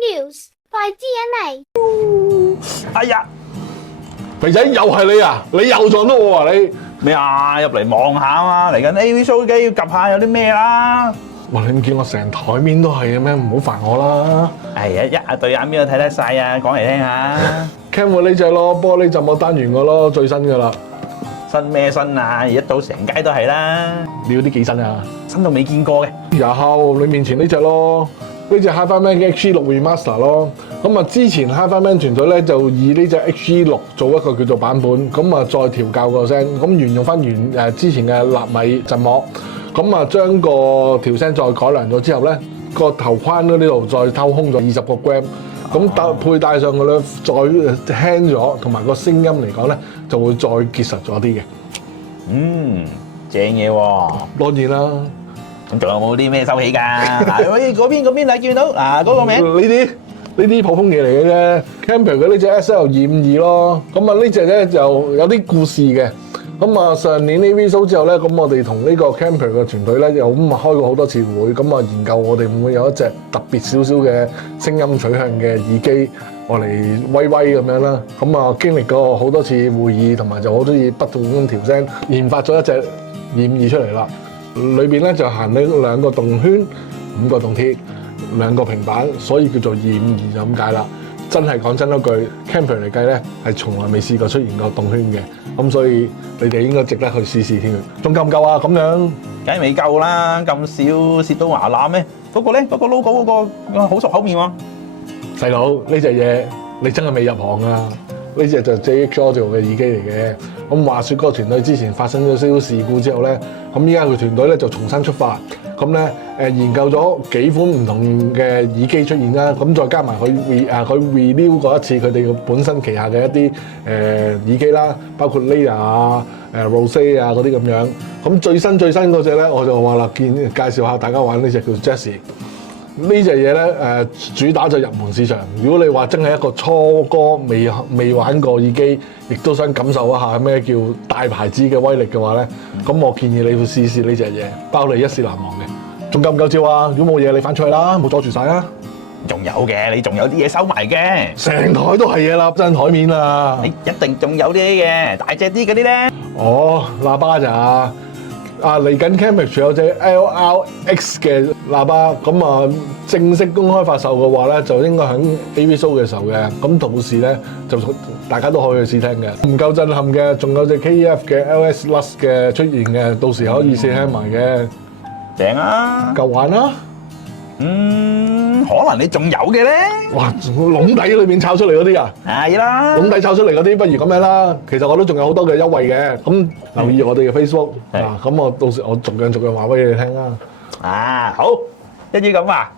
news，快啲嚟！哎呀，肥仔又係你啊！你又撞到我啊！你咩啊？入嚟望下啊嘛，嚟緊 AV show 機要 𥄫 下有啲咩啦。哇！你唔見我成台面都係嘅咩？唔好煩我啦。哎呀，一眼對眼邊都睇得晒啊！講嚟聽下。Cam 呢隻咯，玻璃浸我單元個咯，最新㗎啦。新咩新啊？而家到成街都係啦。你要啲幾新啊？新到未見過嘅。然後你面前呢隻咯，呢隻 Hi-Fi Man 嘅 HG6 Remaster 咯。咁啊，之前 Hi-Fi Man 團隊咧就以呢隻 HG6做一個叫做版本，咁啊再調校個聲，咁沿用翻之前嘅納米振膜，咁啊將個條聲再改良咗之後咧，個頭框呢度再偷空咗20個 gram， 咁配戴上去咧再輕咗，同埋個聲音嚟講咧就會再結實咗啲嘅。正嘢喎。當然啦。咁仲有冇啲咩收起㗎？嗱，嗰邊你見到嗰個名？呢啲普通嘢嚟嘅啫。Camper 嘅呢隻 SL252咯，咁啊呢隻咧就有啲故事嘅。咁啊上年 AV Show 之後咧，咁我哋同呢個 Camper 嘅團隊咧又咁啊開過好多次會，咁啊研究我哋會唔會有一隻特別少少嘅聲音取向嘅耳機，我嚟威威咁樣啦。咁啊經歷過好多次會議，同埋就好中意不斷咁調聲，研發咗一隻252出嚟啦。裏邊咧就行呢2個動圈、5個動鐵、2個平板，所以叫做252就咁解啦。真係講真一句 ，Camper 嚟計咧係從來未試過出現過動圈嘅，咁所以你哋應該值得去試試添。仲夠唔夠啊？咁樣梗係未夠啦，咁少蝕到牙罅咩？嗰個咧，嗰個 logo 嗰個好熟口面喎。細佬呢隻嘢你真係未入行啊！呢隻就 JX Audio 嘅耳機嚟嘅。咁話說嗰個團隊之前發生咗少少事故之後咧，咁依家佢團隊咧就重新出發，咁咧研究咗幾款唔同嘅耳機出現啦，咁再加埋佢 review 過一次佢哋本身旗下嘅一啲耳機啦，包括 Layer 啊、Rose 啊嗰啲咁樣。咁最新嗰隻咧，我就話啦，介紹下大家玩呢隻叫 Jessie。呢隻嘢咧主打就入門市場。如果你話真係一個初哥未玩過耳機，亦都想感受一下咩叫大牌子嘅威力嘅話咧，咁我建議你去試試呢隻嘢，包你一試難忘嘅。仲夠唔夠招啊？如果冇嘢，你翻出去啦，冇阻住晒啊！仲有嘅，你仲有啲嘢收埋嘅。成台都係嘢啦，真台面啊！你一定仲有啲嘅，大隻啲嗰啲咧。哦，喇叭咋？嚟緊 Camper 有隻 LRX 嘅喇叭，咁啊正式公開發售嘅話咧，就應該喺 AV Show 嘅時候嘅，咁到時咧就大家都可以去試聽嘅。唔夠震撼嘅，仲有隻 KEF 嘅 LS Lux 嘅出現嘅，到時可以試聽埋嘅。正啊！夠玩啦！可能你仲有嘅咧。哇！籠底裏面抄出嚟嗰啲啊，係啦。籠底抄出嚟嗰啲，不如咁樣啦。其實我都仲有好多嘅優惠嘅，咁留意我哋嘅 Facebook 咁我到時我逐樣話俾你聽啦。好，一於咁話。